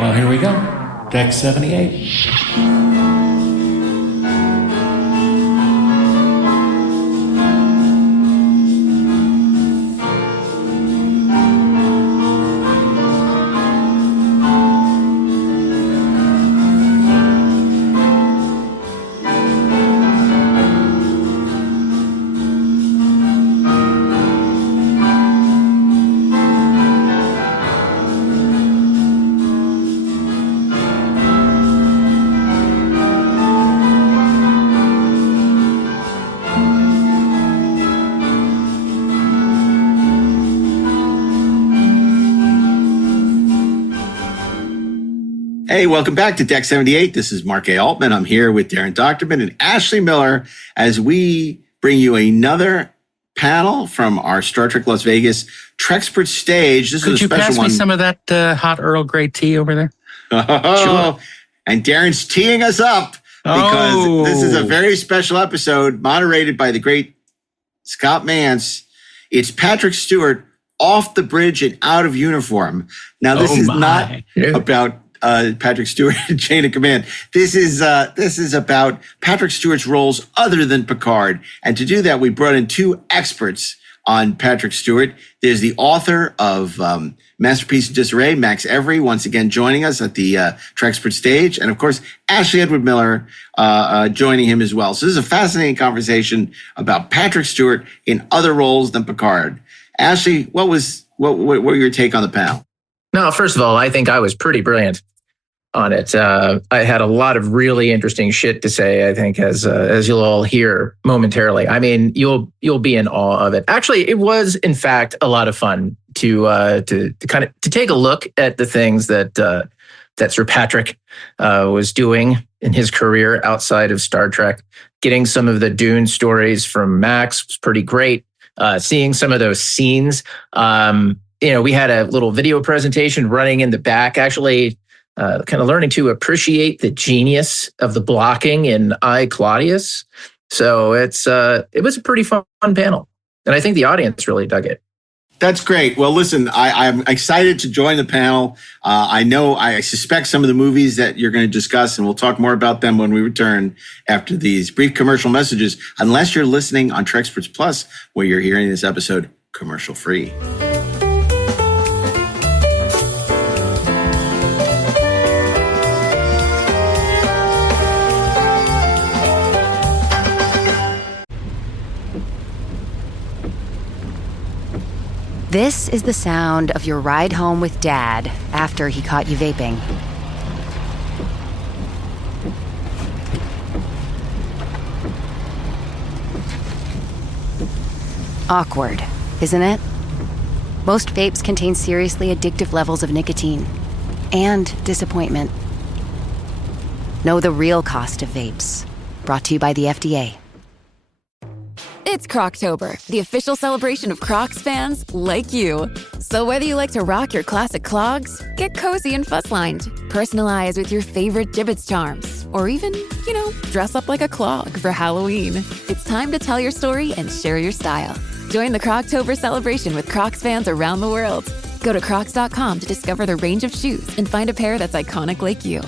Well, here we go. Deck 78. Hey, welcome back to Deck 78. This is Mark A. Altman. I'm here with Daren Dochterman and Ashley Miller as we bring you another panel from our Star Trek Las Vegas Trekspert stage. This is a special one. Could you pass me some of that hot Earl Grey tea over there? Sure. And Darren's teeing us up because this is a very special episode moderated by the great Scott MANTZ. It's Patrick Stewart off the bridge and out of uniform. Now, this is not about Patrick Stewart in Chain of Command. This is about Patrick Stewart's roles other than Picard. And to do that, we brought in two experts on Patrick Stewart. There's the author of Masterpiece In Disarray, Max EVRY, once again joining us at the Trekspert stage. And of course, Ashley Edward Miller joining him as well. So this is a fascinating conversation about Patrick Stewart in other roles than Picard. Ashley, what were your take on the panel? No, first of all, I think I was pretty brilliant on it. I had a lot of really interesting shit to say, I think, as you'll all hear momentarily. I mean, you'll be in awe of it. Actually, it was, in fact, a lot of fun to take a look at the things that Sir Patrick was doing in his career outside of Star Trek. Getting some of the Dune stories from Max was pretty great. Seeing some of those scenes. We had a little video presentation running in the back, actually, kind of learning to appreciate the genius of the blocking in I, Claudius. So it was a pretty fun panel. And I think the audience really dug it. That's great. Well, listen, I'm excited to join the panel. I suspect some of the movies that you're going to discuss, and we'll talk more about them when we return after these brief commercial messages, unless you're listening on Treksperts Plus, where you're hearing this episode commercial free. This is the sound of your ride home with Dad after he caught you vaping. Awkward, isn't it? Most vapes contain seriously addictive levels of nicotine and disappointment. Know the real cost of vapes. Brought to you by the FDA. It's Croctober, the official celebration of Crocs fans like you. So whether you like to rock your classic clogs, get cozy and fuss-lined, personalize with your favorite Jibbitz charms, or even, dress up like a clog for Halloween, it's time to tell your story and share your style. Join the Croctober celebration with Crocs fans around the world. Go to crocs.com to discover the range of shoes and find a pair that's iconic like you.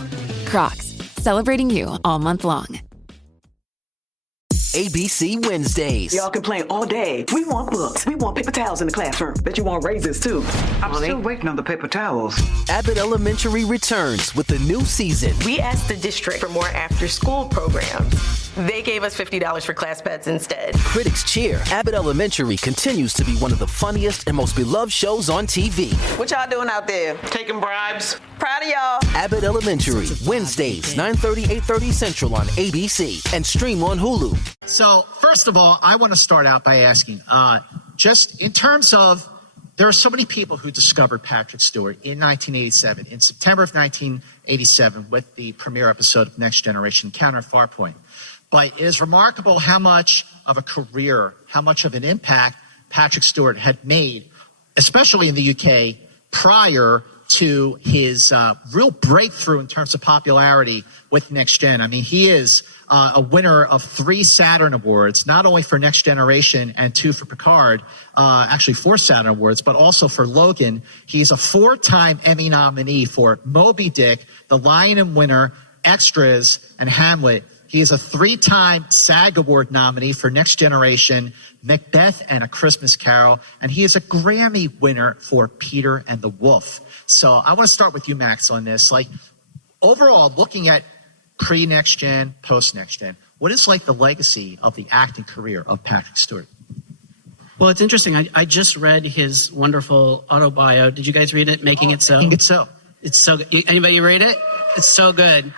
Crocs, celebrating you all month long. ABC Wednesdays. Y'all complain all day. We want books. We want paper towels in the classroom. Bet you want raises, too. I'm still waiting on the paper towels. Abbott Elementary returns with the new season. We asked the district for more after-school programs. They gave us $50 for class pets instead. Critics cheer. Abbott Elementary continues to be one of the funniest and most beloved shows on TV. What y'all doing out there? Taking bribes? Proud of y'all. Abbott Elementary, Wednesdays, 9:30, 8:30 Central on ABC and stream on Hulu. So, first of all, I want to start out by asking, just in terms of, there are so many people who discovered Patrick Stewart in 1987, in September of 1987, with the premiere episode of Next Generation Encounter Farpoint. But it is remarkable how much of a career, how much of an impact Patrick Stewart had made, especially in the UK, prior to his real breakthrough in terms of popularity with Next Gen. I mean, he is a winner of 3 Saturn Awards, not only for Next Generation and 2 for Picard, actually 4 Saturn Awards, but also for Logan. He's a 4-time Emmy nominee for Moby Dick, The Lion and Winter, Extras, and Hamlet. He is a 3-time SAG Award nominee for Next Generation, Macbeth, and A Christmas Carol. And he is a Grammy winner for Peter and the Wolf. So I want to start with you, Max, on this. Like, overall, looking at pre-Next Gen, post-Next Gen, what is like the legacy of the acting career of Patrick Stewart? Well, it's interesting. I just read his wonderful autobio. Did you guys read it? Making It So? Making It So. It's so good. Anybody read it? It's so good.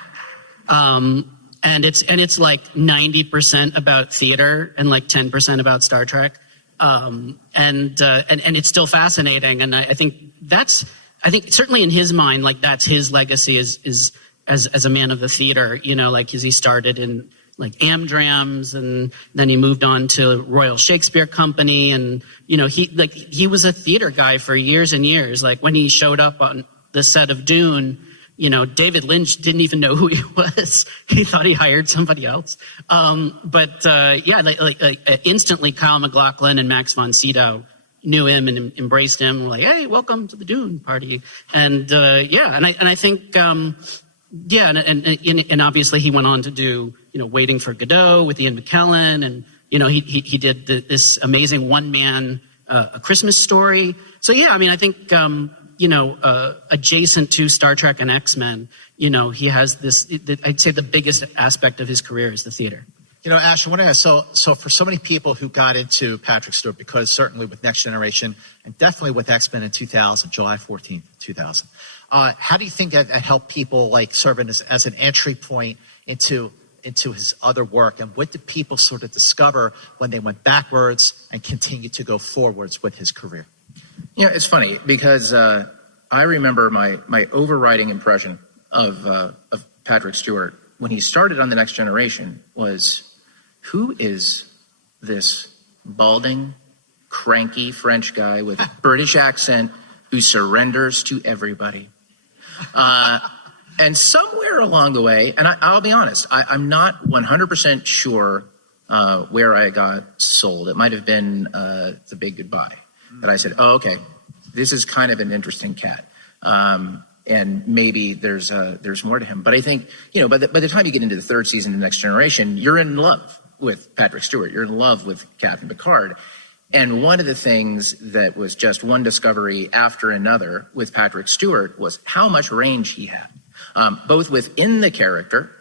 And it's like 90% about theater and like 10% about Star Trek. And it's still fascinating. And I think certainly in his mind, like that's his legacy is as a man of the theater, you know, like, 'cause he started in like Amdrams and then he moved on to Royal Shakespeare Company. And, you know, he was a theater guy for years and years. Like when he showed up on the set of Dune, you know, David Lynch didn't even know who he was. He thought he hired somebody else. Instantly Kyle MacLachlan and Max von Sydow knew him and embraced him. Were like, hey, welcome to the Dune party. And I think, and obviously he went on to do, you know, Waiting for Godot with Ian McKellen. And, you know, he did this amazing one-man A Christmas Story. So, yeah, I mean, I think, adjacent to Star Trek and X-Men, you know, he has this, I'd say the biggest aspect of his career is the theater. You know, Ash, I want to ask, so for so many people who got into Patrick Stewart, because certainly with Next Generation and definitely with X-Men in 2000, July 14th, 2000, how do you think that helped people like serving as an entry point into his other work? And what did people sort of discover when they went backwards and continued to go forwards with his career? Yeah, it's funny because I remember my overriding impression of Patrick Stewart when he started on The Next Generation was, who is this balding, cranky French guy with a British accent who surrenders to everybody? And somewhere along the way, and I'll be honest, I'm not 100% sure where I got sold. It might have been The Big Goodbye. That I said, oh, okay, this is kind of an interesting cat. And maybe there's more to him. But I think, you know, by the time you get into the 3rd season of Next Generation, you're in love with Patrick Stewart. You're in love with Captain Picard. And one of the things that was just one discovery after another with Patrick Stewart was how much range he had, both within the character,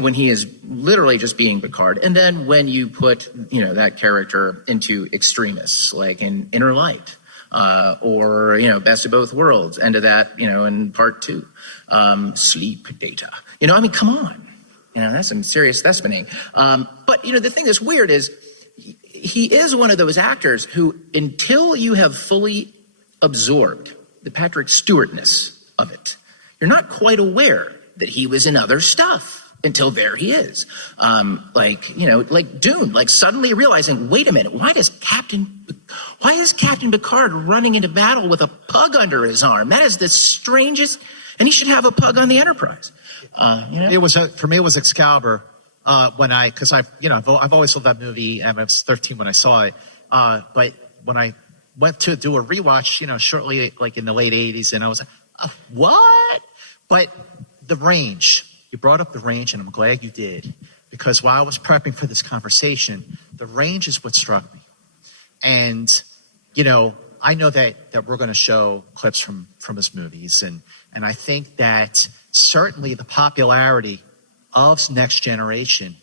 when he is literally just being Picard, and then when you put, you know, that character into extremists, like in Inner Light, or, you know, Best of Both Worlds, end of that, you know, in part 2, Sleep Data. You know, I mean, come on. You know, that's some serious thespianing. But, you know, the thing that's weird is he is one of those actors who, until you have fully absorbed the Patrick Stewartness of it, you're not quite aware that he was in other stuff until there he is. Like, you know, like Dune, like suddenly realizing, wait a minute, why is Captain Picard running into battle with a pug under his arm? That is the strangest, and he should have a pug on the Enterprise. You know? It was, for me, it was Excalibur, because I've always loved that movie, and I was 13 when I saw it. But when I went to do a rewatch, you know, shortly, like in the late 80s, and I was like, what? But the range, you brought up the range, and I'm glad you did, because while I was prepping for this conversation, the range is what struck me. And, you know, I know that we're going to show clips from his movies, and I think that certainly the popularity of Next Generation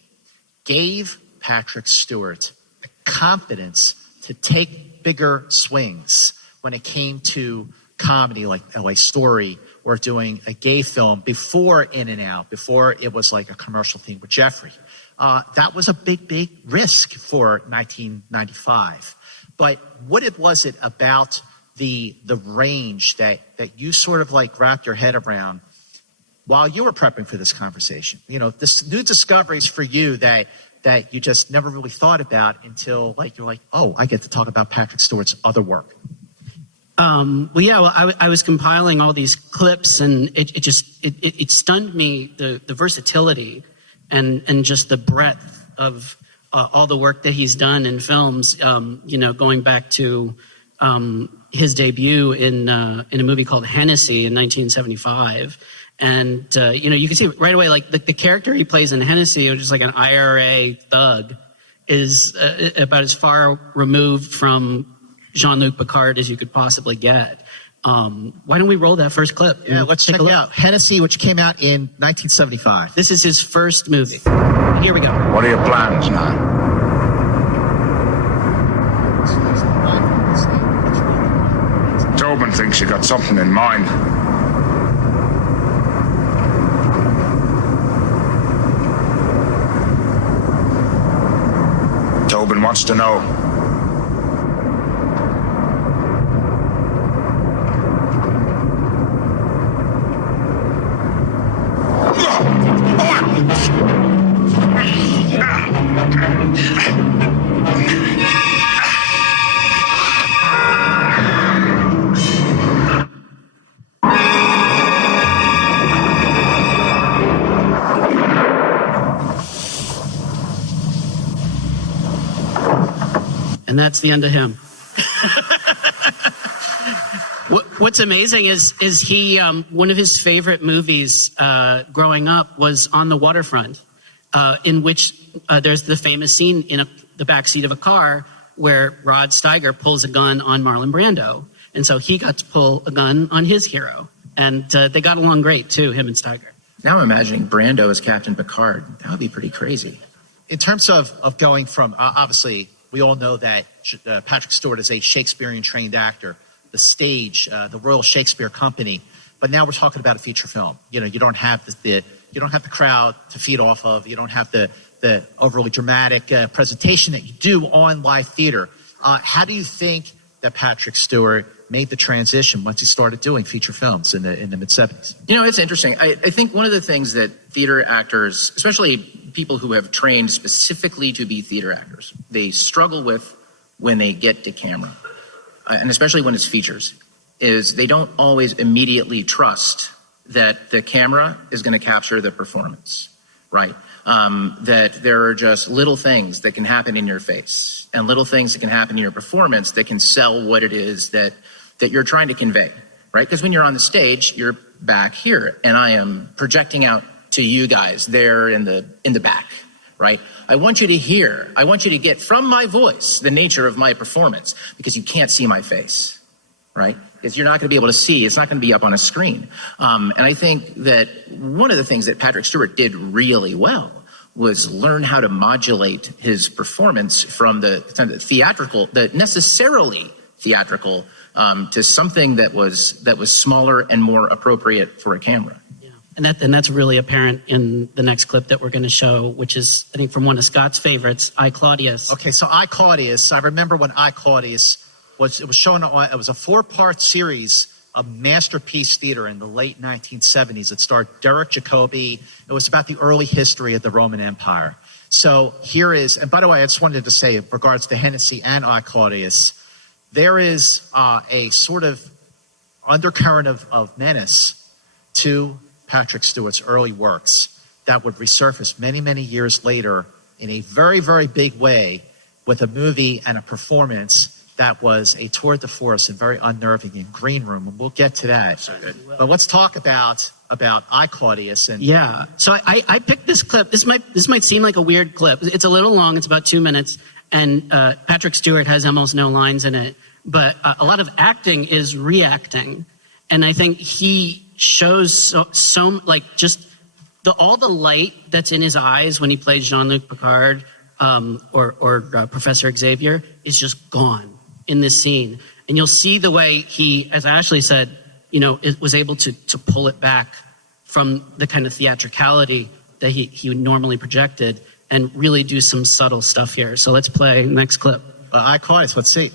gave Patrick Stewart the confidence to take bigger swings when it came to comedy like LA Story or doing a gay film before In and Out, before it was like a commercial theme with Jeffrey. That was a big risk for 1995. But what was it about the range that you sort of like wrapped your head around while you were prepping for this conversation? You know, this new discoveries for you that you just never really thought about until like you're like, oh, I get to talk about Patrick Stewart's other work. I was compiling all these clips, and it stunned me, the versatility and just the breadth of all the work that he's done in films. Going back to his debut in a movie called Hennessy in 1975. And, you can see right away, like the character he plays in Hennessy, which is like an IRA thug, is about as far removed from Jean-Luc Picard as you could possibly get. Why don't we roll that first clip? Yeah, let's check it out. Hennessy, which came out in 1975. This is his first movie. Here we go. What are your plans now? Tobin thinks you got something in mind. Tobin wants to know. And that's the end of him. What's amazing is he one of his favorite movies growing up was On the Waterfront, in which there's the famous scene in the backseat of a car where Rod Steiger pulls a gun on Marlon Brando, and so he got to pull a gun on his hero, and they got along great too, him and Steiger. Now I'm imagining Brando as Captain Picard. That would be pretty crazy. In terms of going from obviously. We all know that Patrick Stewart is a Shakespearean-trained actor, the stage, the Royal Shakespeare Company. But now we're talking about a feature film. You don't have the crowd to feed off of. You don't have the overly dramatic presentation that you do on live theater. How do you think that Patrick Stewart made the transition once he started doing feature films in the mid-70s? It's interesting. I think one of the things that theater actors, especially people who have trained specifically to be theater actors, they struggle with when they get to camera, and especially when it's features, is they don't always immediately trust that the camera is going to capture the performance, right? That there are just little things that can happen in your face and little things that can happen in your performance that can sell what it is that you're trying to convey, right? Because when you're on the stage, you're back here, and I am projecting out to you guys there in the back, right? I want you to hear, I want you to get from my voice the nature of my performance, because you can't see my face, right? Because you're not going to be able to see, it's not going to be up on a screen. And I think that one of the things that Patrick Stewart did really well was learn how to modulate his performance from the theatrical, the necessarily theatrical, to something that was smaller and more appropriate for a camera. And that's really apparent in the next clip that we're going to show, which is, I think, from one of Scott's favorites, I, Claudius. Okay, so I, Claudius, I remember when I, Claudius was shown on, it was a 4-part series of Masterpiece Theater in the late 1970s. It starred Derek Jacobi. It was about the early history of the Roman Empire. So here is, and by the way, I just wanted to say, in regards to Hennessy and I, Claudius, there is a sort of undercurrent of menace to Patrick Stewart's early works that would resurface many, many years later in a very, very big way with a movie and a performance that was a tour de force and very unnerving in Green Room, and we'll get to that. But let's talk about I, Claudius. And yeah, so I picked this clip. This might seem like a weird clip. It's a little long. It's about 2 minutes, and Patrick Stewart has almost no lines in it. But a lot of acting is reacting, and I think he shows so like just all the light that's in his eyes when he plays Jean-Luc Picard or Professor Xavier is just gone in this scene. And you'll see the way he, as Ashley said, was able to pull it back from the kind of theatricality that he normally projected and really do some subtle stuff here. So let's play next clip. I, Claudius, let's see.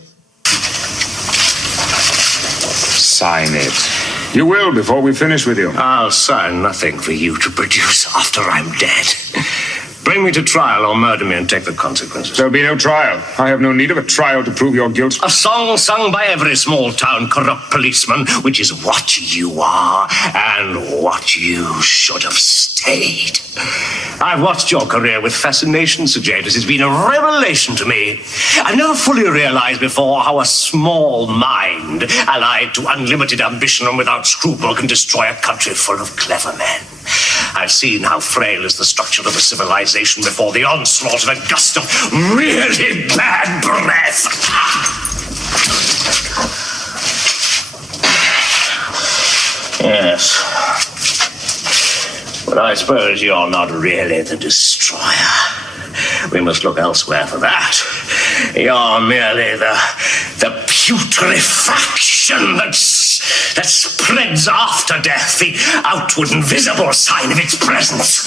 Sign it. You will before we finish with you. I'll sign nothing for you to produce after I'm dead. Bring me to trial or murder me and take the consequences. There'll be no trial. I have no need of a trial to prove your guilt. A song sung by every small-town corrupt policeman, which is what you are and what you should have stayed. I've watched your career with fascination, Sir James. It's been a revelation to me. I've never fully realized before how a small mind, allied to unlimited ambition and without scruple, can destroy a country full of clever men. I've seen how frail is the structure of a civilization before the onslaught of a gust of really bad breath. Yes. But I suppose you're not really the destroyer. We must look elsewhere for that. You're merely the putrefaction that spreads after death, the outward and visible sign of its presence.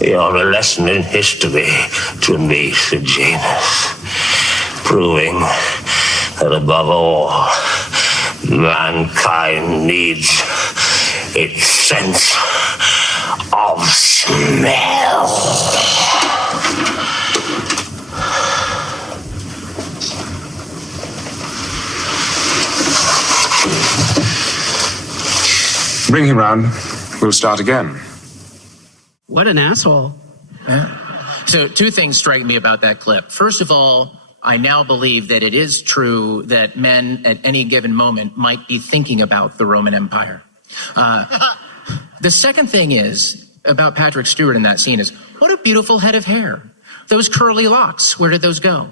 You're a lesson in history to me, Sir Janus, proving that above all, mankind needs its sense of smell. Bring him round. We'll start again. What an asshole. Yeah. So 2 things strike me about that clip. First of all, I now believe that it is true that men at any given moment might be thinking about the Roman Empire. The second thing is about Patrick Stewart in that scene is, what a beautiful head of hair. Those curly locks, where did those go?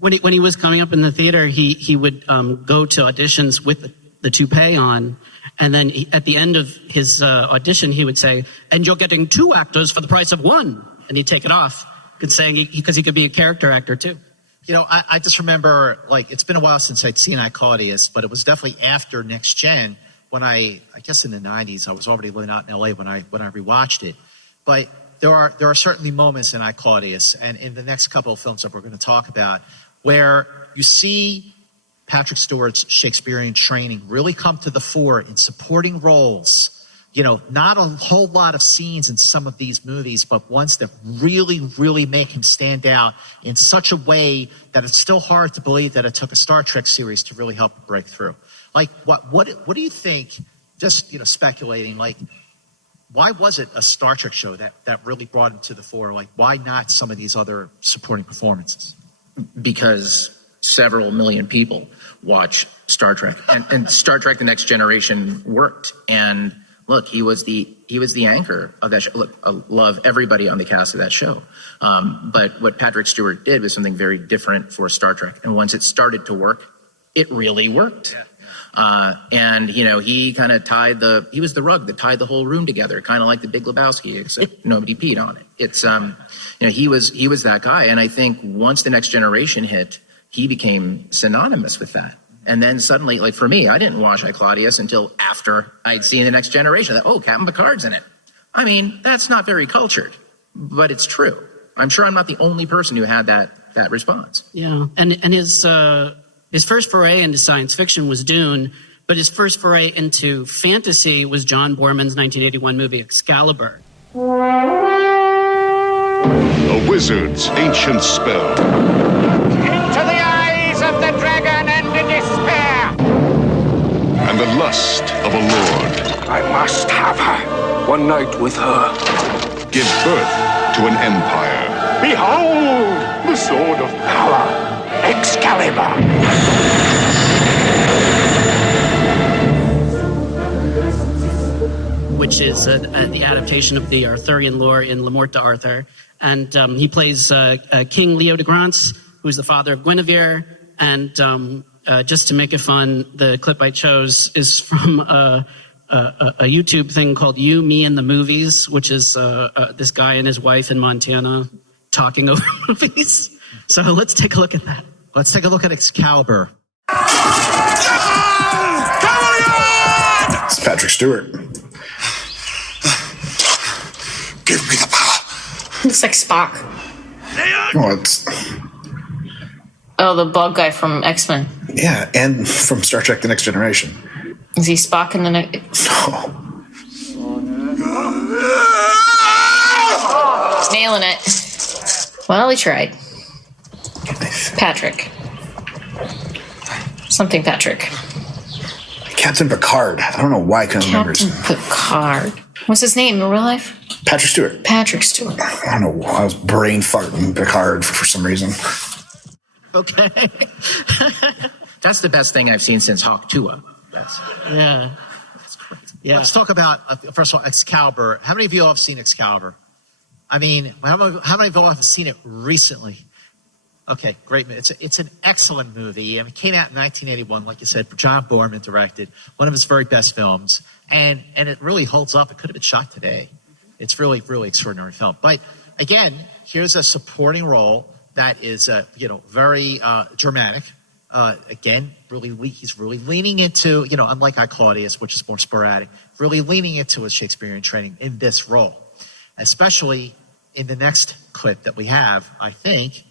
When he was coming up in the theater, he would go to auditions with the toupee on. And then at the end of his audition, he would say, and you're getting 2 actors for the price of 1. And he'd take it off, saying because he could be a character actor too. You know, I just remember, like, it's been a while since I'd seen Claudius, but it was definitely after Next Gen when I guess in the 90s, I was already living out in LA when I rewatched it. But there are certainly moments in Claudius and in the next couple of films that we're going to talk about where you see Patrick Stewart's Shakespearean training really come to the fore in supporting roles. You know, not a whole lot of scenes in some of these movies, but ones that really, really make him stand out in such a way that it's still hard to believe that it took a Star Trek series to really help him break through. Like, what do you think, just, you know, speculating, like, why was it a Star Trek show that really brought him to the fore? Like, why not some of these other supporting performances? Because several million people watch Star Trek, and Star Trek: The Next Generation worked. And look, he was the anchor of that show. Look, I love everybody on the cast of that show, but what Patrick Stewart did was something very different for Star Trek. And once it started to work, it really worked. Yeah. And you know, he kind of he was the rug that tied the whole room together, kind of like the Big Lebowski, except nobody peed on it. It's you know, he was that guy. And I think once The Next Generation hit, he became synonymous with that. And then suddenly, like for me, I didn't watch Claudius until after I'd seen The Next Generation. Oh, Captain Picard's in it. I mean, that's not very cultured, but it's true. I'm sure I'm not the only person who had that response. Yeah, and his first foray into science fiction was Dune, but his first foray into fantasy was John Borman's 1981 movie Excalibur. A wizard's ancient spell. Into the eyes of the dragon and the despair. And the lust of a lord. I must have her. One night with her. Give birth to an empire. Behold, the sword of power, Excalibur. Which is the adaptation of the Arthurian lore in La Morte d'Arthur. And he plays King Leo de Grance, who's the father of Guinevere. And just to make it fun, the clip I chose is from a YouTube thing called You, Me, and the Movies, which is this guy and his wife in Montana talking over movies. So let's take a look at that. Let's take a look at Excalibur. Patrick Stewart. Give me the power. Looks like Spock. Oh, the bug guy from X-Men. Yeah, and from Star Trek The Next Generation. Is he Spock in the next? No. He's nailing it. Well, he tried. Patrick. Something Patrick. Captain Picard. I don't know why I couldn't remember his name. Captain Picard. What's his name in real life? Patrick Stewart. Patrick Stewart. I don't know. I was brain farting Picard for some reason. Okay. That's the best thing I've seen since Hawk Tuah. Yeah. Yeah. Let's talk about, first of all, Excalibur. How many of you all have seen Excalibur? I mean, how many of you all have seen it recently? Okay, great. It's an excellent movie. I mean, it came out in 1981, like you said, John Boorman directed, one of his very best films. And it really holds up. It could have been shot today. It's really, really extraordinary film. But again, here's a supporting role that is, very dramatic. Again, he's really leaning into, unlike I, Claudius, which is more sporadic, really leaning into his Shakespearean training in this role, especially in the next clip that we have, I think.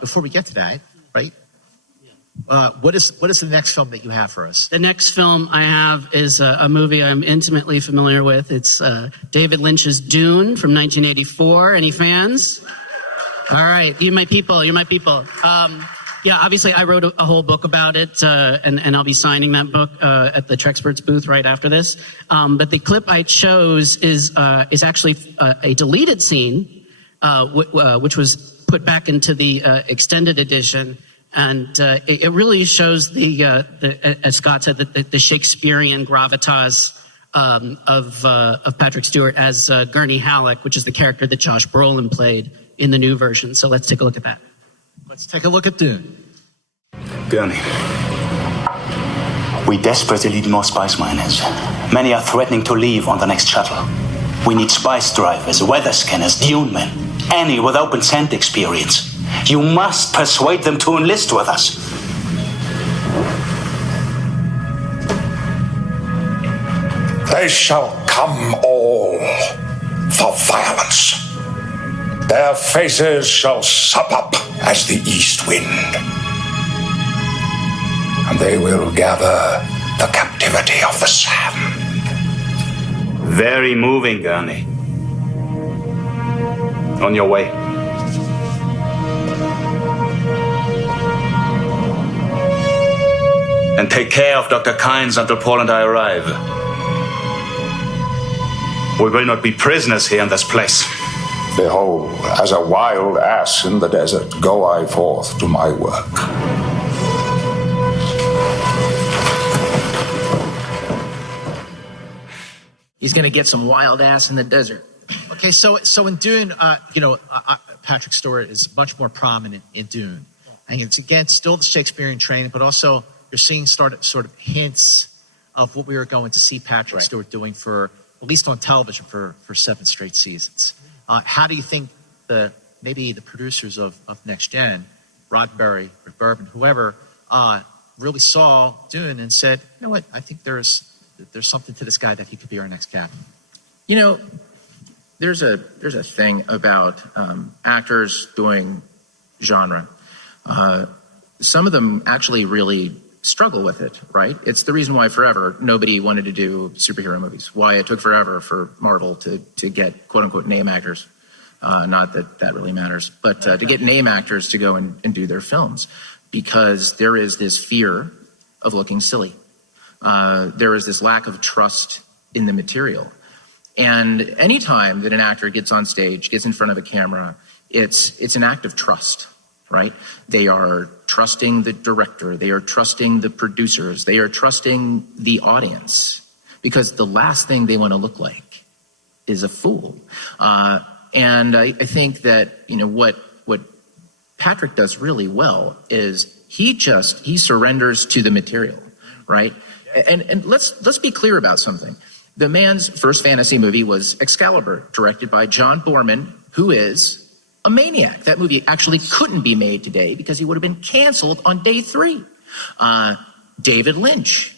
Before we get to that, right? What is the next film that you have for us? The next film I have is a movie I'm intimately familiar with. It's David Lynch's Dune from 1984. Any fans? All right, you're my people. Obviously I wrote a whole book about it, and I'll be signing that book at the Treksperts booth right after this. But the clip I chose is actually a deleted scene, which was put back into the extended edition, and it really shows as Scott said, the Shakespearean gravitas of Patrick Stewart as Gurney Halleck, which is the character that Josh Brolin played in the new version. So let's take a look at that. Let's take a look at Dune. Gurney, we desperately need more spice miners. Many are threatening to leave on the next shuttle. We need spice drivers, weather scanners, DUNE men, any with open scent experience. You must persuade them to enlist with us. They shall come all for violence. Their faces shall sup up as the east wind. And they will gather the captivity of the Sam. Very moving, Gurney. On your way. And take care of Dr. Kynes until Paul and I arrive. We will not be prisoners here in this place. Behold, as a wild ass in the desert, go I forth to my work. He's going to get some wild ass in the desert. Okay, so in Dune, Patrick Stewart is much more prominent in Dune. And it's, again, still the Shakespearean training, but also you're seeing sort of hints of what we are going to see Patrick Stewart doing for, at least on television, for 7 straight seasons. How do you think maybe the producers of Next Gen, Roddenberry, Rick Berman, whoever, really saw Dune and said, you know what, I think there's something to this guy that he could be our next captain? There's a thing about actors doing genre. Some of them actually really struggle with it, right? It's the reason why forever nobody wanted to do superhero movies. Why it took forever for Marvel to get quote unquote name actors. Not that really matters, but to get name actors to go and do their films, because there is this fear of looking silly. There is this lack of trust in the material. And anytime that an actor gets on stage, gets in front of a camera, it's an act of trust, right? They are trusting the director. They are trusting the producers. They are trusting the audience, because the last thing they want to look like is a fool. And I think that, what Patrick does really well is he surrenders to the material, right? And let's be clear about something. The man's first fantasy movie was Excalibur, directed by John Boorman, who is a maniac. That movie actually couldn't be made today because he would have been canceled on day 3. David Lynch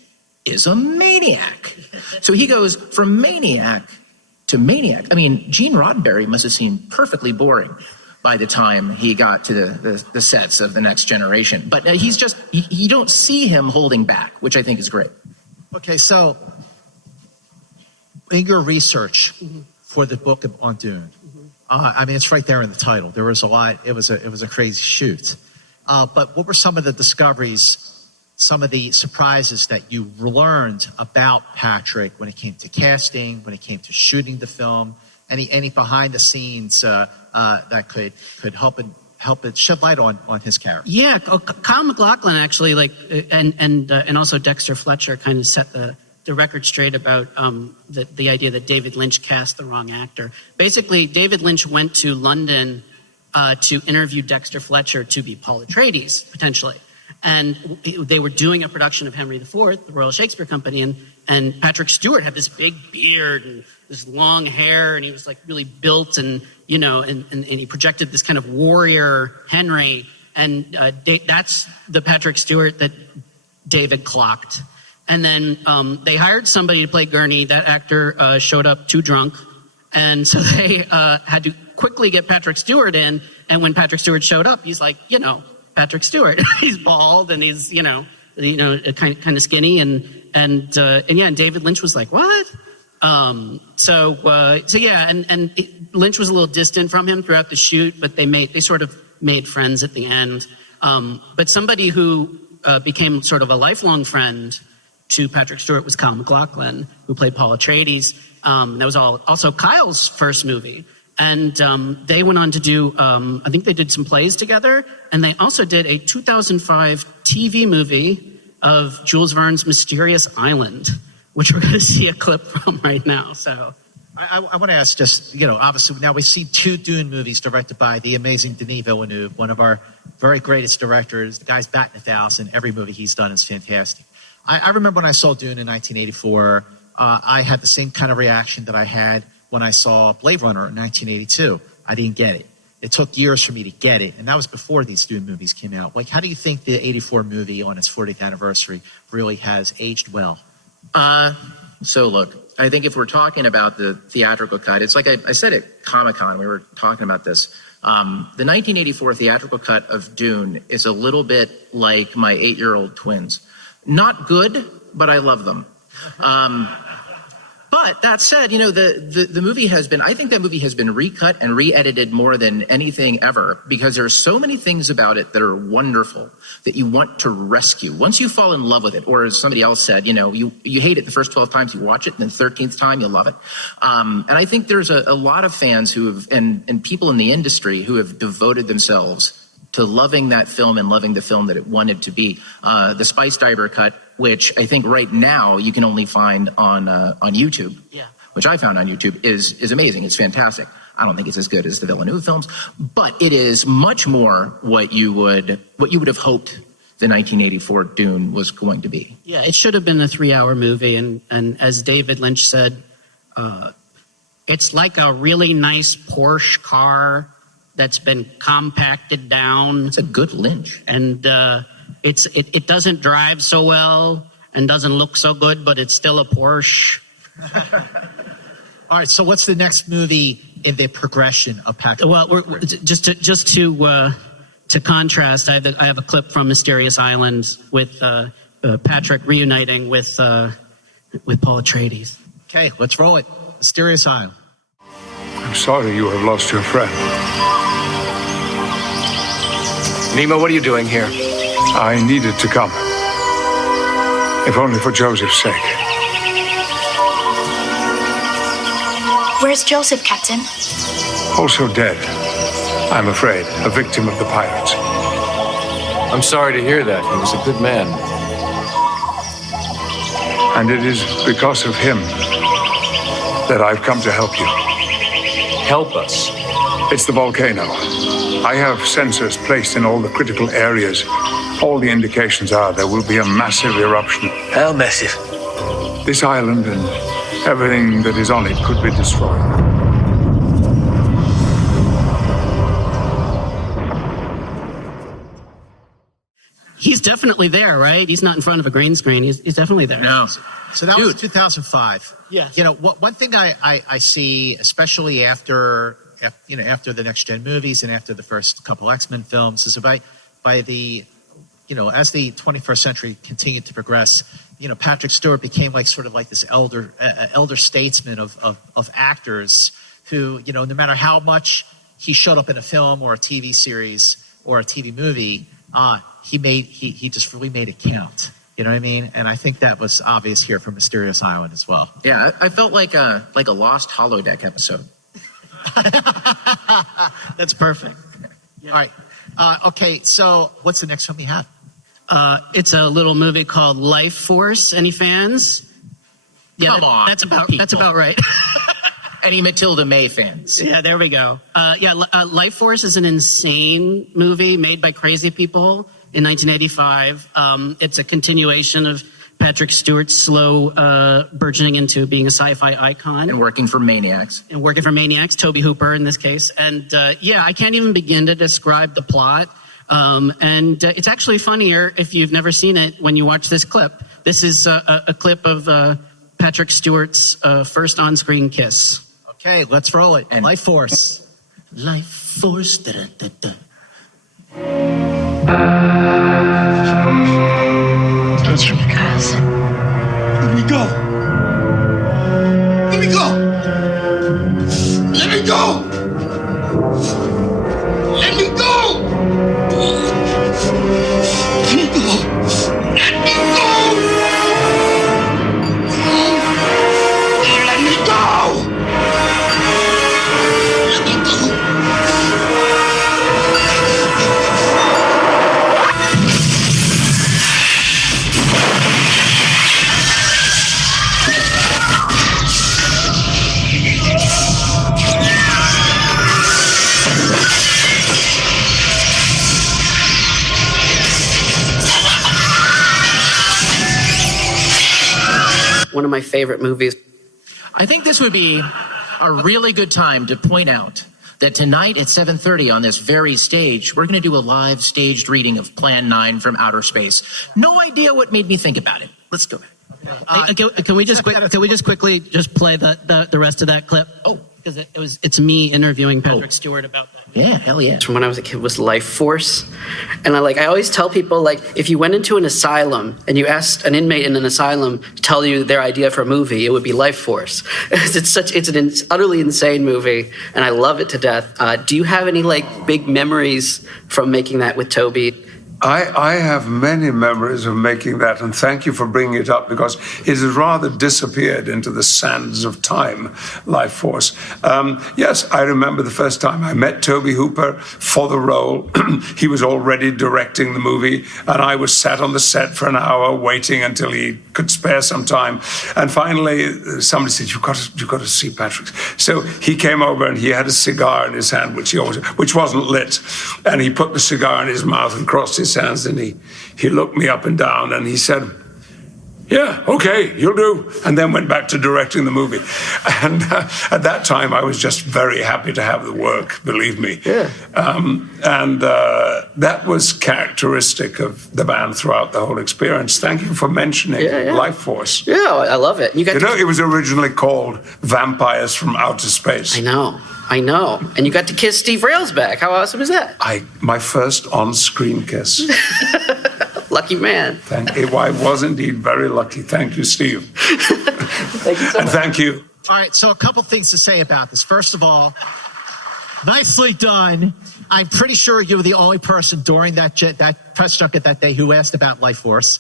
is a maniac. So he goes from maniac to maniac. I mean, Gene Roddenberry must have seemed perfectly boring by the time he got to the sets of The Next Generation. But he's just, you don't see him holding back, which I think is great. Okay, so in your research for the book on Dune, I mean, it's right there in the title. There was a lot. It was a crazy shoot. But what were some of the discoveries, some of the surprises that you learned about Patrick when it came to casting, when it came to shooting the film? Any behind the scenes that could help it shed light on his character? Yeah, Kyle MacLachlan actually, and also Dexter Fletcher kind of set the record straight about the idea that David Lynch cast the wrong actor. Basically, David Lynch went to London to interview Dexter Fletcher to be Paul Atreides, potentially. And they were doing a production of Henry IV, the Royal Shakespeare Company, and Patrick Stewart had this big beard and this long hair, and he was like really built, and you know, and he projected this kind of warrior Henry, and that's the Patrick Stewart that David clocked. And then they hired somebody to play Gurney. That actor showed up too drunk, and so they had to quickly get Patrick Stewart in. And when Patrick Stewart showed up, he's like, you know, Patrick Stewart. He's bald and he's kind of skinny, and David Lynch was like, what? Lynch was a little distant from him throughout the shoot, but they sort of made friends at the end. But somebody who became sort of a lifelong friend to Patrick Stewart was Kyle MacLachlan, who played Paul Atreides. That was also Kyle's first movie. And they went on to do, I think they did some plays together, and they also did a 2005 TV movie of Jules Verne's Mysterious Island, which we're going to see a clip from right now. So I want to ask, just, you know, obviously now we see 2 Dune movies directed by the amazing Denis Villeneuve, one of our very greatest directors. The guy's batting 1,000. Every movie he's done is fantastic. I remember when I saw Dune in 1984, I had the same kind of reaction that I had when I saw Blade Runner in 1982. I didn't get it. It took years for me to get it, and that was before these Dune movies came out. Like, how do you think the 84 movie on its 40th anniversary really has aged well? So look, I think if we're talking about the theatrical cut, it's like I said at Comic-Con, we were talking about this. The 1984 theatrical cut of Dune is a little bit like my 8-year-old twins. Not good, but I love them. But that said, you know, the movie has been, I think that movie has been recut and re-edited more than anything ever, because there are so many things about it that are wonderful that you want to rescue. Once you fall in love with it, or as somebody else said, you know, you hate it the first 12 times you watch it, and then the 13th time you love it. And I think there's a lot of fans who have, and people in the industry who have devoted themselves to loving that film and loving the film that it wanted to be. The Spice Diver cut, which I think right now you can only find on YouTube, which I found on YouTube, is amazing. It's fantastic. I don't think it's as good as the Villeneuve films, but it is much more what you would have hoped the 1984 Dune was going to be. Yeah, it should have been a 3-hour movie, and as David Lynch said, it's like a really nice Porsche car that's been compacted down. It's a good Lynch. And it doesn't drive so well and doesn't look so good, but it's still a Porsche. All right, so what's the next movie in the progression of Patrick? Well, just to contrast, I have a clip from Mysterious Island with Patrick reuniting with Paul Atreides. Okay, let's roll it. Mysterious Island. I'm sorry you have lost your friend. Nemo, what are you doing here? I needed to come. If only for Joseph's sake. Where's Joseph, Captain? Also dead. I'm afraid. A victim of the pirates. I'm sorry to hear that. He was a good man. And it is because of him that I've come to help you. Help us? It's the volcano. I have sensors placed in all the critical areas. All the indications are there will be a massive eruption. How massive? This island and everything that is on it could be destroyed. He's definitely there, right? He's not in front of a green screen. He's definitely there. No. So that was 2005. Yeah. You know, one thing I see, especially after the next gen movies and after the first couple X-Men films, is by the, as the 21st century continued to progress, Patrick Stewart became sort of like this elder statesman of actors who, no matter how much he showed up in a film or a TV series or a TV movie, he just really made it count. You know what I mean? And I think that was obvious here for Mysterious Island as well. Yeah, I felt like a lost holodeck episode. That's perfect. All right. Okay, so what's the next film you have? It's a little movie called Life Force. Any fans? Yeah, Come on, that's about right. Any Matilda May fans? Yeah, there we go. Life Force is an insane movie made by crazy people in 1985. It's a continuation of Patrick Stewart's slow burgeoning into being a sci-fi icon. And working for Maniacs. Toby Hooper in this case. And I can't even begin to describe the plot. And it's actually funnier if you've never seen it when you watch this clip. This is a clip of Patrick Stewart's first on-screen kiss. Okay, let's roll it. And Life Force. Life Force. Da-da-da-da. Touch me, guys. Let me go. Let me go. Let me go. Let me go. Let me go. Let me go. Let me go. Let me go. One of my favorite movies. I think this would be a really good time to point out that tonight at 7:30 on this very stage, we're going to do a live staged reading of Plan 9 from Outer Space. No idea what made me think about it. Let's go back. Can we just quickly just play the rest of that clip? Oh, because it's me interviewing Patrick Stewart about that. Yeah, hell yeah. When I was a kid was Life Force. And I always tell people, if you went into an asylum and you asked an inmate in an asylum to tell you their idea for a movie, it would be Life Force. It's an utterly insane movie, and I love it to death. Do you have any big memories from making that with Toby? I have many memories of making that, and thank you for bringing it up because it has rather disappeared into the sands of time, Life Force. Yes, I remember the first time I met Toby Hooper for the role. He was already directing the movie, and I was sat on the set for an hour waiting until he could spare some time. And finally, somebody said, "You've got to see Patrick." So he came over and he had a cigar in his hand, which wasn't lit, and he put the cigar in his mouth and crossed his hands, and he looked me up and down and he said, "Yeah, okay, you'll do," and then went back to directing the movie. And at that time, I was just very happy to have the work, believe me. Yeah. And that was characteristic of the band throughout the whole experience. Thank you for mentioning Life Force. Yeah, I love it. It was originally called Vampires from Outer Space. I know. And you got to kiss Steve Railsback. How awesome is that? My first on-screen kiss. Lucky man. I was indeed very lucky. Thank you, Steve. Thank you so much. And thank you. All right, so a couple things to say about this. First of all, nicely done. I'm pretty sure you were the only person during that press junket that day who asked about Life Force.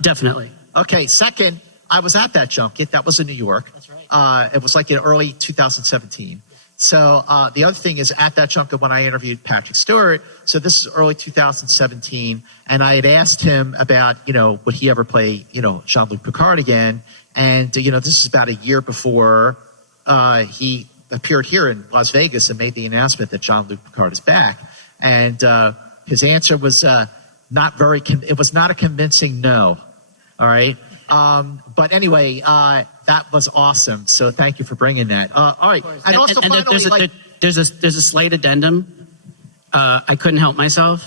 Definitely. Okay, second, I was at that junket. That was in New York. That's right. It was in early 2017. So the other thing is at that junket when I interviewed Patrick Stewart, so this is early 2017, and I had asked him about, would he ever play, Jean-Luc Picard again? And, this is about a year before he appeared here in Las Vegas and made the announcement that Jean-Luc Picard is back. And his answer was it was not a convincing no. All right. But anyway, that was awesome. So thank you for bringing that. All right. And also, there's a slight addendum. I couldn't help myself.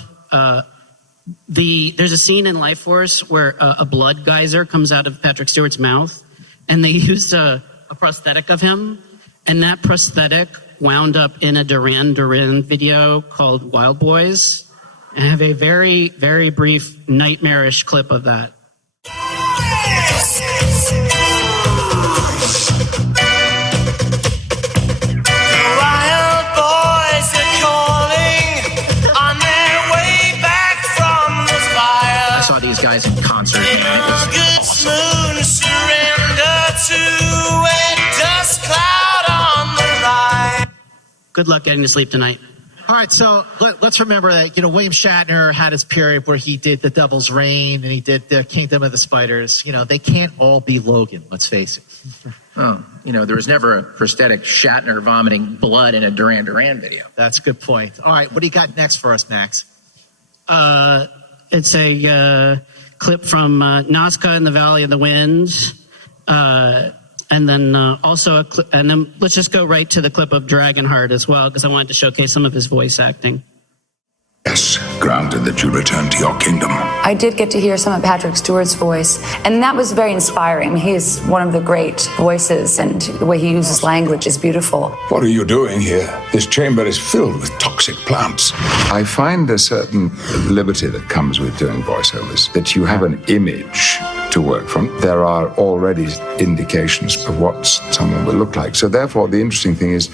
There's a scene in Life Force where a blood geyser comes out of Patrick Stewart's mouth, and they used a prosthetic of him, and that prosthetic wound up in a Duran video called Wild Boys. I have a very, very brief nightmarish clip of that. I saw these guys in concert, and it was awesome. Good luck getting to sleep tonight. All right, so let's remember that, William Shatner had his period where he did The Devil's Reign and he did The Kingdom of the Spiders. They can't all be Logan, let's face it. Oh, there was never a prosthetic Shatner vomiting blood in a Duran Duran video. That's a good point. All right, what do you got next for us, Max? It's a clip from Nazca in the Valley of the Wind. And then also and then let's just go right to the clip of Dragonheart as well, because I wanted to showcase some of his voice acting. Yes, granted that you return to your kingdom. I did get to hear some of Patrick Stewart's voice, and that was very inspiring. He is one of the great voices, and the way he uses language is beautiful. What are you doing here? This chamber is filled with toxic plants. I find a certain liberty that comes with doing voiceovers, that you have an image to work from. There are already indications of what someone will look like. So therefore, the interesting thing is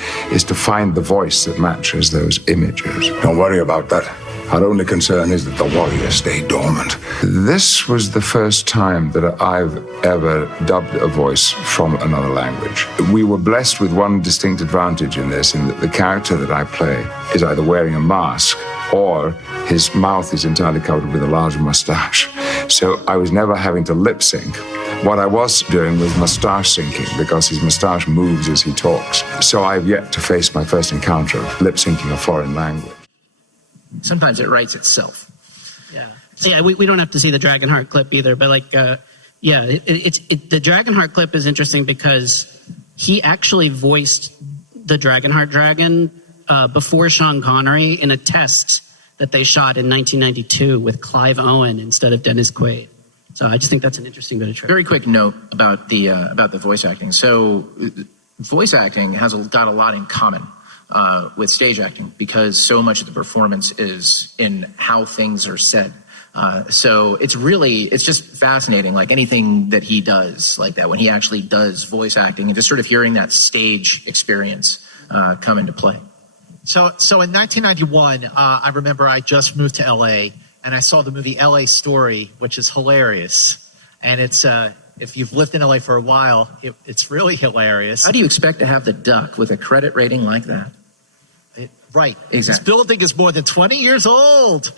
to find the voice that matches those images. Don't worry about that. Our only concern is that the warriors stay dormant. This was the first time that I've ever dubbed a voice from another language. We were blessed with one distinct advantage in this, in that the character that I play is either wearing a mask or his mouth is entirely covered with a large mustache. So I was never having to lip sync. What I was doing was mustache syncing, because his mustache moves as he talks. So I've yet to face my first encounter of lip syncing a foreign language. Sometimes it writes itself. Yeah, we don't have to see the Dragonheart clip either, but the Dragonheart clip is interesting because he actually voiced the Dragonheart dragon before Sean Connery in a test that they shot in 1992 with Clive Owen instead of Dennis Quaid. So I just think that's an interesting bit of trivia. Very quick note about the voice acting. So voice acting has got a lot in common with stage acting, because so much of the performance is in how things are said. So it's just fascinating, like anything that he does like that, when he actually does voice acting, and just sort of hearing that stage experience come into play. So in 1991, I remember I just moved to LA, and I saw the movie LA Story, which is hilarious. And it's if you've lived in LA for a while, it's really hilarious. How do you expect to have the duck with a credit rating like that? Right. Exactly. This building is more than 20 years old.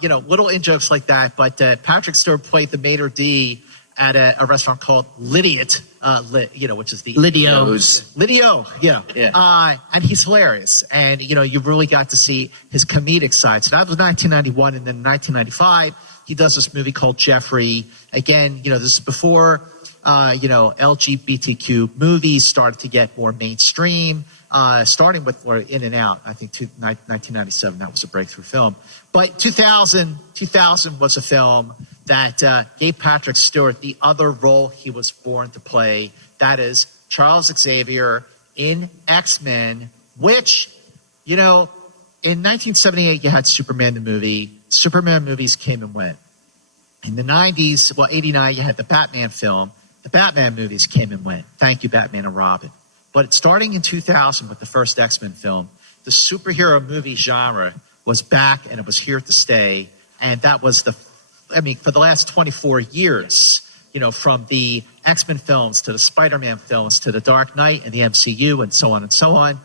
Little in-jokes like that. But Patrick Stewart played the maitre d' at a restaurant called Lydiot, which is the Lidio, yeah. And he's hilarious. And, you really got to see his comedic side. So that was 1991. And then in 1995, he does this movie called Jeffrey. Again, this is before, LGBTQ movies started to get more mainstream. Starting with In and Out, I think 1997, that was a breakthrough film. But 2000 was a film that gave Patrick Stewart the other role he was born to play. That is Charles Xavier in X-Men, which, in 1978, you had Superman the movie. Superman movies came and went. In the 90s, 89, you had the Batman film. The Batman movies came and went. Thank you, Batman and Robin. But starting in 2000 with the first X-Men film, the superhero movie genre was back, and it was here to stay. And that was for the last 24 years, from the X-Men films to the Spider-Man films to the Dark Knight and the MCU and so on and so on.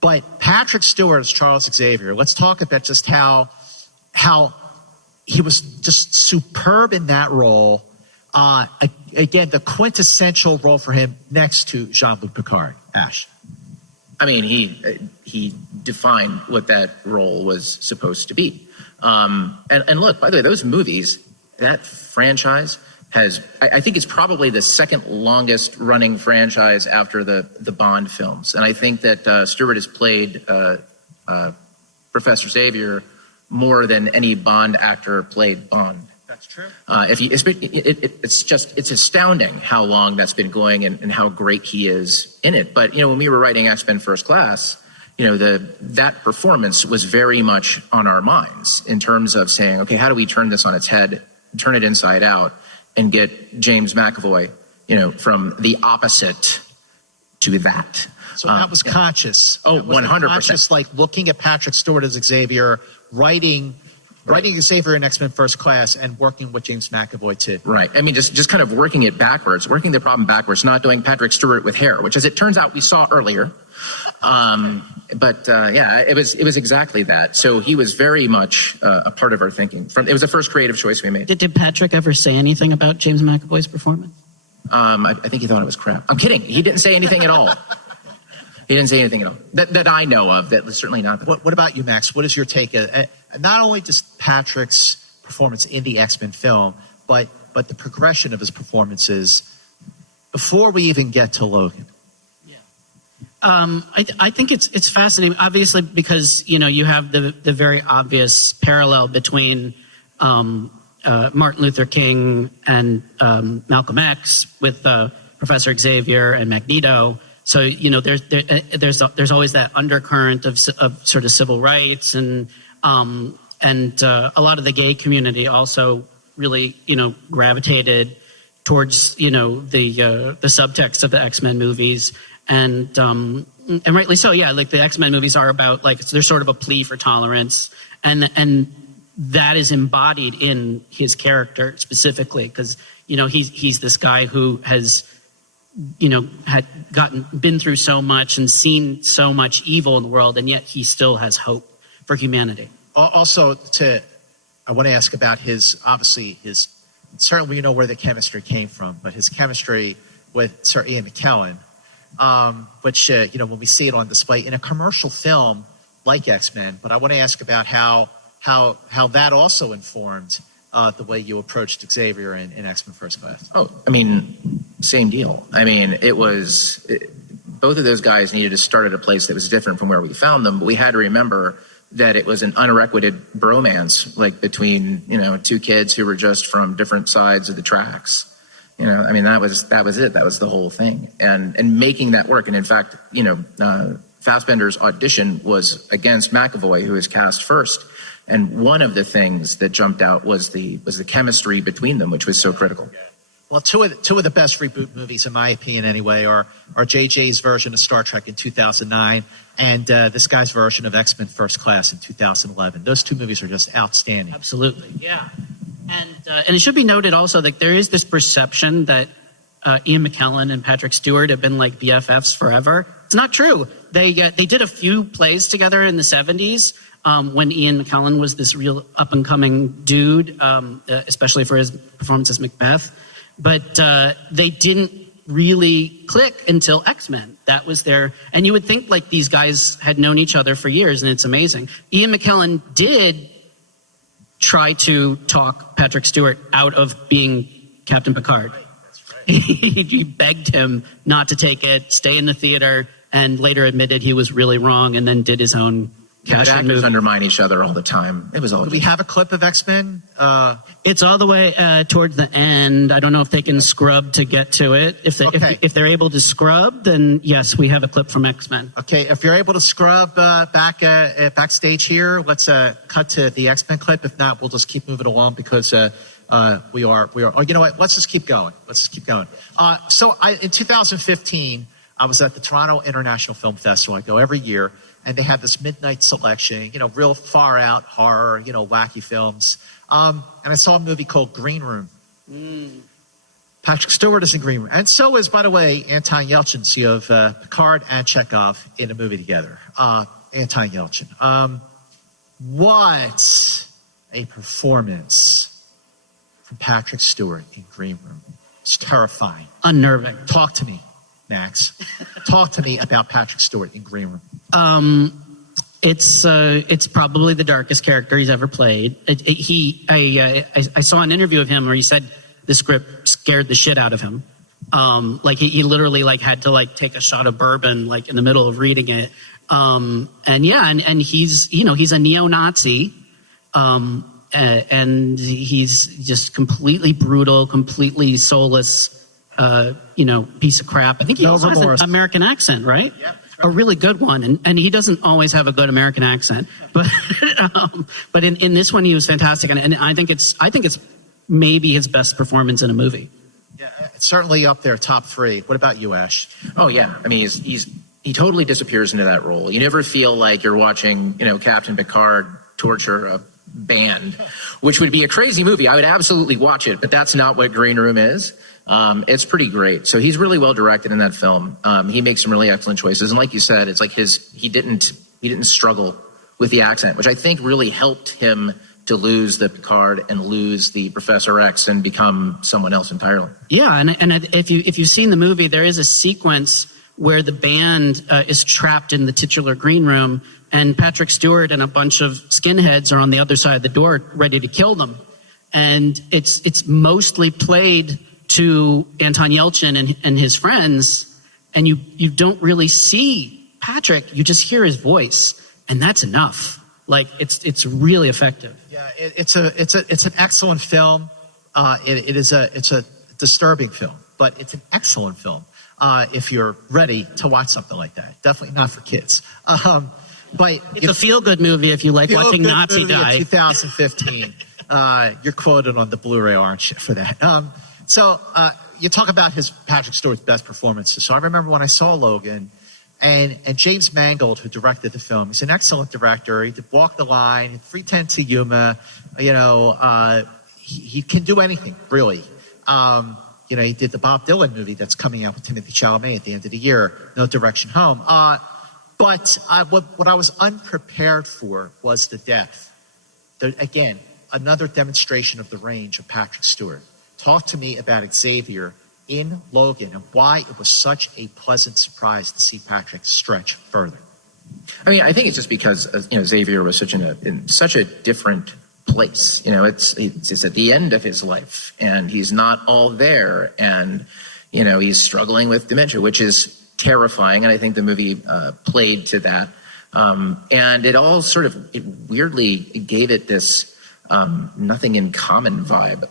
But Patrick Stewart as Charles Xavier, let's talk about just how he was just superb in that role. Again, the quintessential role for him next to Jean-Luc Picard. Ash. I mean, he defined what that role was supposed to be. And look, by the way, those movies, that franchise I think it's probably the second longest running franchise after the Bond films. And I think that Stewart has played Professor Xavier more than any Bond actor played Bond. That's true. It's astounding how long that's been going and how great he is in it. But when we were writing X-Men First Class, that performance was very much on our minds in terms of saying, okay, how do we turn this on its head, turn it inside out, and get James McAvoy, from the opposite to that. So that was conscious. Oh, 100%. Conscious, like looking at Patrick Stewart as Xavier, writing Xavier in X-Men First Class, and working with James McAvoy too. Right. I mean, just kind of working it backwards, working the problem backwards, not doing Patrick Stewart with hair, which, as it turns out, we saw earlier. It was exactly that. So he was very much a part of our thinking. It was the first creative choice we made. Did Patrick ever say anything about James McAvoy's performance? I think he thought it was crap. I'm kidding. He didn't say anything at all. He didn't say anything at all that I know of. That was certainly not. What about you, Max? What is your take? Not only just Patrick's performance in the X-Men film, but the progression of his performances before we even get to Logan. I think it's fascinating, obviously, because you have the very obvious parallel between Martin Luther King and Malcolm X with Professor Xavier and Magneto. So there's always that undercurrent of sort of civil rights and a lot of the gay community also really gravitated towards the subtext of the X-Men movies. And rightly so, yeah. Like the X-Men movies are about they're sort of a plea for tolerance, and that is embodied in his character specifically because he's this guy who has been through so much and seen so much evil in the world, and yet he still has hope for humanity. Also, I want to ask about certainly we know where the chemistry came from, but his chemistry with Sir Ian McKellen. Which, when we see it on display in a commercial film like X-Men, but I want to ask about how that also informed the way you approached Xavier in X-Men First Class. Oh, I mean, same deal. I mean, both of those guys needed to start at a place that was different from where we found them, but we had to remember that it was an unrequited bromance, between, two kids who were just from different sides of the tracks. That was it. That was the whole thing. And making that work. And in fact, Fassbender's audition was against McAvoy, who was cast first. And one of the things that jumped out was the chemistry between them, which was so critical. Well, two of the best reboot movies, in my opinion anyway, are JJ's version of Star Trek in 2009 and this guy's version of X-Men First Class in 2011. Those two movies are just outstanding. Absolutely, yeah. And it should be noted also that there is this perception that Ian McKellen and Patrick Stewart have been like BFFs forever. It's not true. They did a few plays together in the 70s when Ian McKellen was this real up-and-coming dude, especially for his performance as Macbeth. But they didn't really click until X-Men. That was and you would think these guys had known each other for years, and it's amazing. Ian McKellen did try to talk Patrick Stewart out of being Captain Picard. He begged him not to take it, stay in the theater, and later admitted he was really wrong, and then did his own cash-in movie. Undermine each other all the time. It was all. Do we have a clip of X-Men? It's all the way towards the end. I don't know if they can scrub to get to it. If they're able to scrub, then yes, we have a clip from X-Men. Okay, if you're able to scrub backstage here, let's cut to the X-Men clip. If not, we'll just keep moving along because we are. Oh, you know what? Let's just keep going. In 2015, I was at the Toronto International Film Festival. I go every year. And they have this midnight selection, real far out horror, wacky films. And I saw a movie called Green Room. Patrick Stewart is in Green Room. And so is, by the way, Anton Yelchin. So you have Picard and Chekhov in a movie together. Anton Yelchin. What a performance from Patrick Stewart in Green Room. It's terrifying. Unnerving. Talk to me, Max. Talk to me about Patrick Stewart in Green Room. It's probably the darkest character he's ever played. I saw an interview of him where he said the script scared the shit out of him. He literally had to take a shot of bourbon in the middle of reading it. And he's he's a neo-Nazi And he's just completely brutal, completely soulless, piece of crap. I think he also has an American accent, right? Yeah. A really good one, and he doesn't always have a good American accent, but in this one he was fantastic, and I think it's maybe his best performance in a movie. Yeah, it's certainly up there, top 3. What about you, Ash? Oh yeah, I mean he totally disappears into that role. You never feel like you're watching Captain Picard torture a band, which would be a crazy movie. I would absolutely watch it, but that's not what Green Room is. It's pretty great. So he's really well directed in that film. He makes some really excellent choices. And like you said, it's like he didn't struggle with the accent, which I think really helped him to lose the Picard and lose the Professor X and become someone else entirely. Yeah. And if you've seen the movie, there is a sequence where the band is trapped in the titular green room, and Patrick Stewart and a bunch of skinheads are on the other side of the door ready to kill them. And it's mostly played to Anton Yelchin and his friends, and you don't really see Patrick, you just hear his voice, and that's enough. Like it's really effective. Yeah, it's an excellent film. It's a disturbing film, but it's an excellent film if you're ready to watch something like that. Definitely not for kids. But it's a feel-good movie if you like watching Nazi die. 2015. You're quoted on the Blu-ray, aren't you, for that? So you talk about Patrick Stewart's best performances. So I remember when I saw Logan, and James Mangold, who directed the film, he's an excellent director. He did Walk the Line, 3:10 to Yuma. He can do anything, really. He did the Bob Dylan movie that's coming out with Timothée Chalamet at the end of the year, No Direction Home. But what I was unprepared for was the depth. Again, another demonstration of the range of Patrick Stewart. Talk to me about Xavier in Logan and why it was such a pleasant surprise to see Patrick stretch further. I mean, I think it's just because Xavier was in such a different place. It's at the end of his life, and he's not all there, and he's struggling with dementia, which is terrifying. And I think the movie played to that, and it all weirdly gave it this Nothing in Common vibe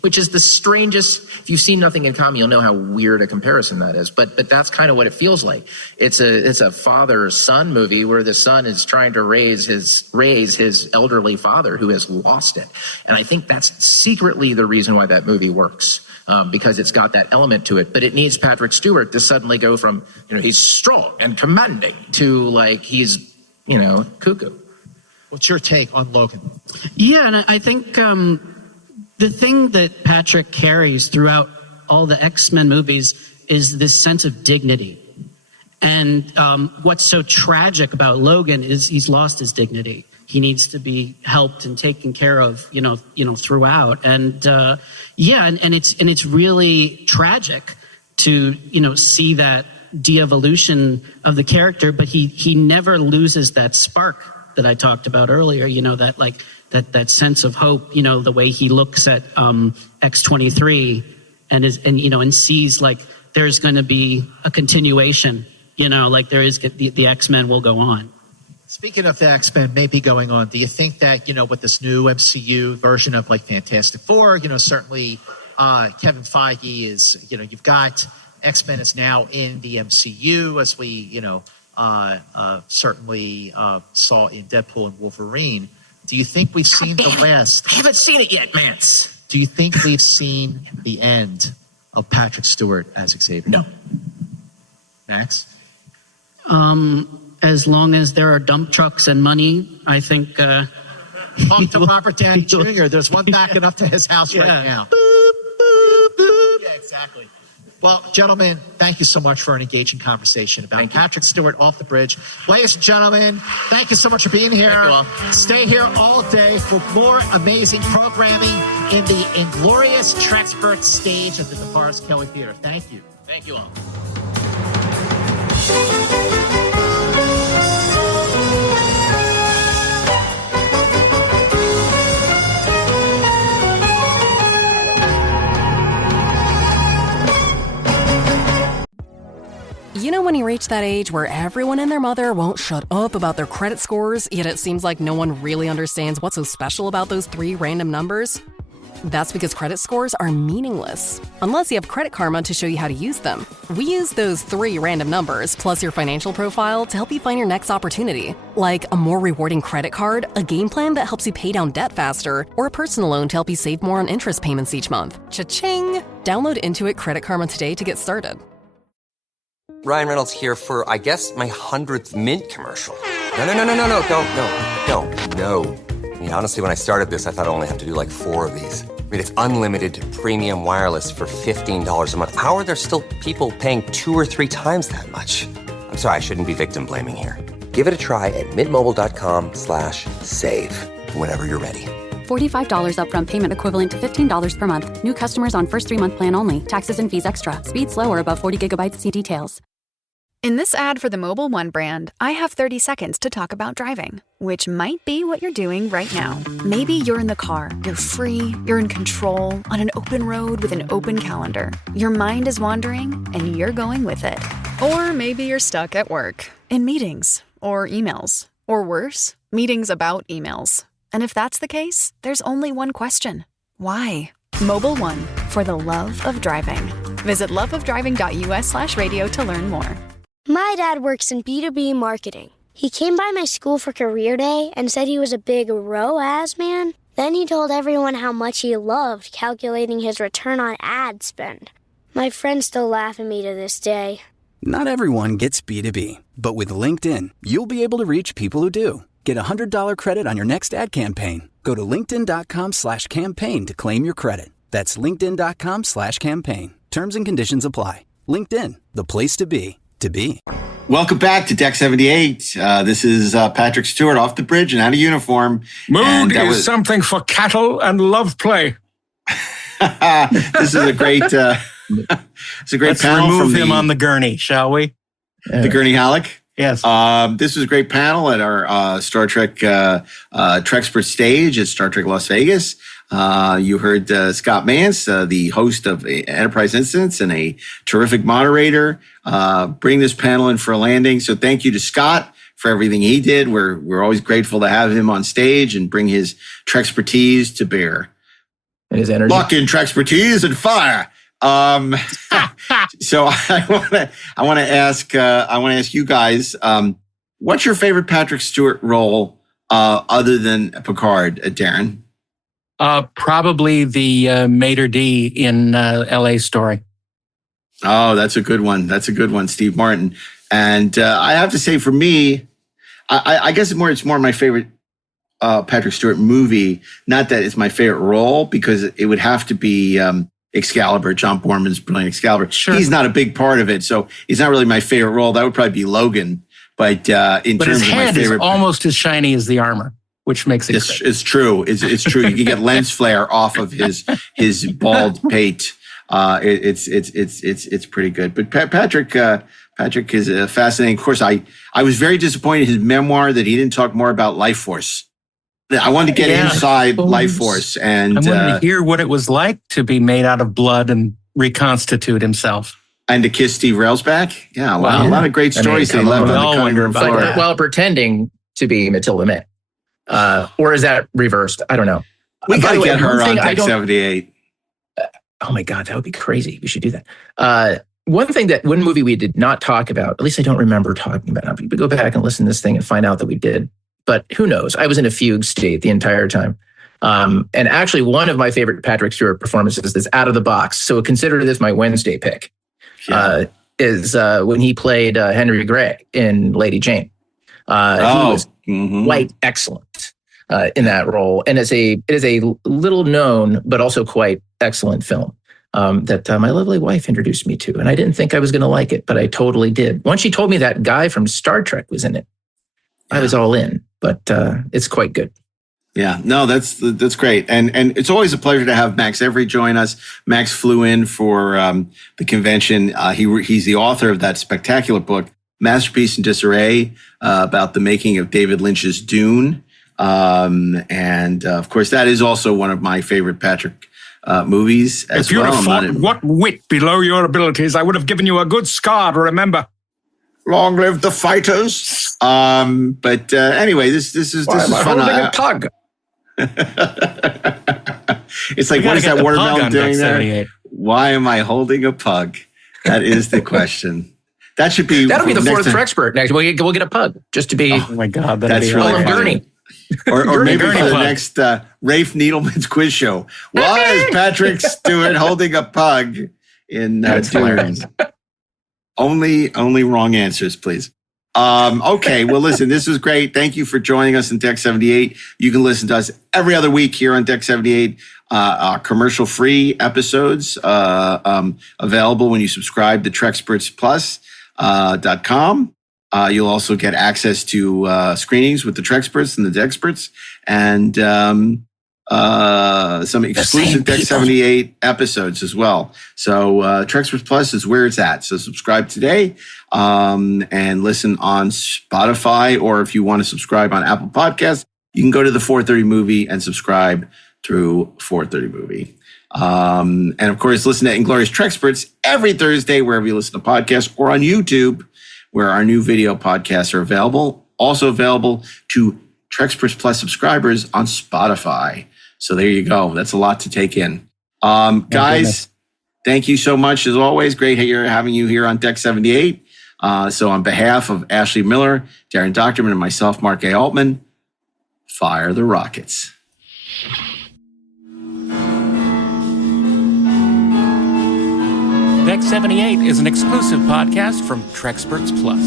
which is the strangest. If you've seen Nothing in Common, you'll know how weird a comparison that is. But that's kind of what it feels like. It's a father-son movie where the son is trying to raise his elderly father who has lost it. And I think that's secretly the reason why that movie works. Because it's got that element to it, but it needs Patrick Stewart to suddenly go from, he's strong and commanding to he's, cuckoo. What's your take on Logan? Yeah, and I think the thing that Patrick carries throughout all the X-Men movies is this sense of dignity. And what's so tragic about Logan is he's lost his dignity. He needs to be helped and taken care of, throughout. And and it's really tragic to see that de-evolution of the character, but he never loses that spark that I talked about earlier. That sense of hope. The way he looks at X-23 and sees there's going to be a continuation. There is the X-Men will go on. Speaking of the X-Men maybe going on, do you think that, with this new MCU version of Fantastic Four, certainly Kevin Feige is, you've got X-Men is now in the MCU as we, certainly saw in Deadpool and Wolverine. Do you think we've seen the last? I haven't seen it yet, Mance. Do you think we've seen the end of Patrick Stewart as Xavier? No. Max? As long as there are dump trucks and money, I think... Talk to Robert Downey Jr. There's one backing up to his house right now. Boop, boop, boop. Yeah, exactly. Well, gentlemen, thank you so much for an engaging conversation about Patrick Stewart off the bridge. Ladies and gentlemen, thank you so much for being here. Thank you all. Stay here all day for more amazing programming in the inglorious Trekspert stage at the DeForest Kelley Theater. Thank you. Thank you all. You know when you read reached that age where everyone and their mother won't shut up about their credit scores, yet it seems like no one really understands what's so special about those 3 random numbers? That's because credit scores are meaningless, unless you have Credit Karma to show you how to use them. We use those 3 random numbers plus your financial profile to help you find your next opportunity, like a more rewarding credit card, a game plan that helps you pay down debt faster, or a personal loan to help you save more on interest payments each month. Cha-ching! Download Intuit Credit Karma today to get started. Ryan Reynolds here for, I guess, my 100th Mint commercial. No, don't. I mean, honestly, when I started this, I thought I only have to do like 4 of these. I mean, it's unlimited premium wireless for $15 a month. How are there still people paying 2 or 3 times that much? I'm sorry, I shouldn't be victim blaming here. Give it a try at mintmobile.com/save. Whenever you're ready. $45 upfront payment equivalent to $15 per month. New customers on first 3-month plan only. Taxes and fees extra. Speed slower above 40 gigabytes. See details. In this ad for the Mobile One brand, I have 30 seconds to talk about driving, which might be what you're doing right now. Maybe you're in the car, you're free, you're in control, on an open road with an open calendar. Your mind is wandering, and you're going with it. Or maybe you're stuck at work, in meetings, or emails, or worse, meetings about emails. And if that's the case, there's only one question. Why? Mobile One, for the love of driving. Visit loveofdriving.us/radio to learn more. My dad works in B2B marketing. He came by my school for career day and said he was a big ROAS man. Then he told everyone how much he loved calculating his return on ad spend. My friends still laugh at me to this day. Not everyone gets B2B, but with LinkedIn, you'll be able to reach people who do. Get a $100 credit on your next ad campaign. Go to linkedin.com/campaign to claim your credit. That's linkedin.com/campaign. Terms and conditions apply. LinkedIn, the place to be. Welcome back to Deck 78. This is Patrick Stewart off the bridge and out of uniform. Mood is something for cattle and love play. This is a great it's a great Let's panel. Remove him on the gurney, shall we? The gurney Halleck? Yes. This was a great panel at our Star Trek Trekspert stage at Star Trek Las Vegas. You heard Scott Mantz, the host of Enterprise Incidents and a terrific moderator, bring this panel in for a landing. So thank you to Scott for everything he did. We're always grateful to have him on stage and bring his Trekspertise to bear. And his energy. Lock in Trekspertise and fire. So I want to ask you guys, what's your favorite Patrick Stewart role other than Picard, Darren? Probably the Mater D in L.A. Story. Oh, that's a good one. Steve Martin. And I have to say, for me, I guess it's more my favorite Patrick Stewart movie. Not that it's my favorite role, because it would have to be Excalibur, John Borman's brilliant Excalibur. Sure. He's not a big part of it, so he's not really my favorite role. That would probably be Logan. But terms of my favorite, his hand is almost as shiny as the armor, which makes it. It's true. It's true. You can get lens flare off of his bald pate. It's pretty good. But Patrick is fascinating. Of course, I was very disappointed in his memoir that he didn't talk more about Life Force. I wanted to get inside Life Force, and I wanted to hear what it was like to be made out of blood and reconstitute himself. And to kiss Steve Railsback. Yeah, a lot of great stories that he left on the cutting room floor. While pretending to be Matilda May. Or is that reversed? I don't know. We got to get her on Deck 78. Oh my God, that would be crazy. We should do that. One movie we did not talk about, at least I don't remember talking about it, but go back and listen to this thing and find out that we did. But who knows? I was in a fugue state the entire time. And actually, one of my favorite Patrick Stewart performances that's out of the box, so consider this my Wednesday pick, is when he played Henry Gray in Lady Jane. He was quite excellent in that role. And it is a little known, but also quite excellent film that my lovely wife introduced me to. And I didn't think I was going to like it, but I totally did. Once she told me that guy from Star Trek was in it, I was all in. But it's quite good. Yeah, no, that's great. And it's always a pleasure to have Max Every join us. Max flew in for the convention. He's the author of that spectacular book, Masterpiece In Disarray, about the making of David Lynch's Dune. And of course, that is also one of my favorite Patrick movies as well. If you'd have fought what wit below your abilities, I would have given you a good scar to remember. Long live the fighters. But anyway, this is fun. A pug. It's like, what is that watermelon doing there? Why am I holding a pug? That is the question. That'll be the fourth Trekspert next. We'll get a pug just to be. Oh my God, that's really funny. Or maybe for the next Rafe Needleman's quiz show. Why is Patrick Stewart holding a pug in DUNE? Only wrong answers, please. Okay, well, listen, this was great. Thank you for joining us in Deck 78. You can listen to us every other week here on Deck 78. Commercial-free episodes available when you subscribe to TrekspertsPlus.com. You'll also get access to screenings with the Treksperts and the Deckspers, and some exclusive Deck 78 episodes as well. So Treksperts Plus is where it's at. So subscribe today and listen on Spotify, or if you want to subscribe on Apple Podcasts, you can go to the 430 Movie and subscribe through 430 Movie. And of course, listen to Inglorious Treksperts every Thursday wherever you listen to podcasts, or on YouTube, where our new video podcasts are available. Also available to Treksperts Plus subscribers on Spotify. So there you go. That's a lot to take in. Guys, thank you so much. As always, great having you here on Deck 78. So on behalf of Ashley Miller, Darren Docterman, and myself, Mark A. Altman, fire the rockets. Deck 78 is an exclusive podcast from Treksperts Plus.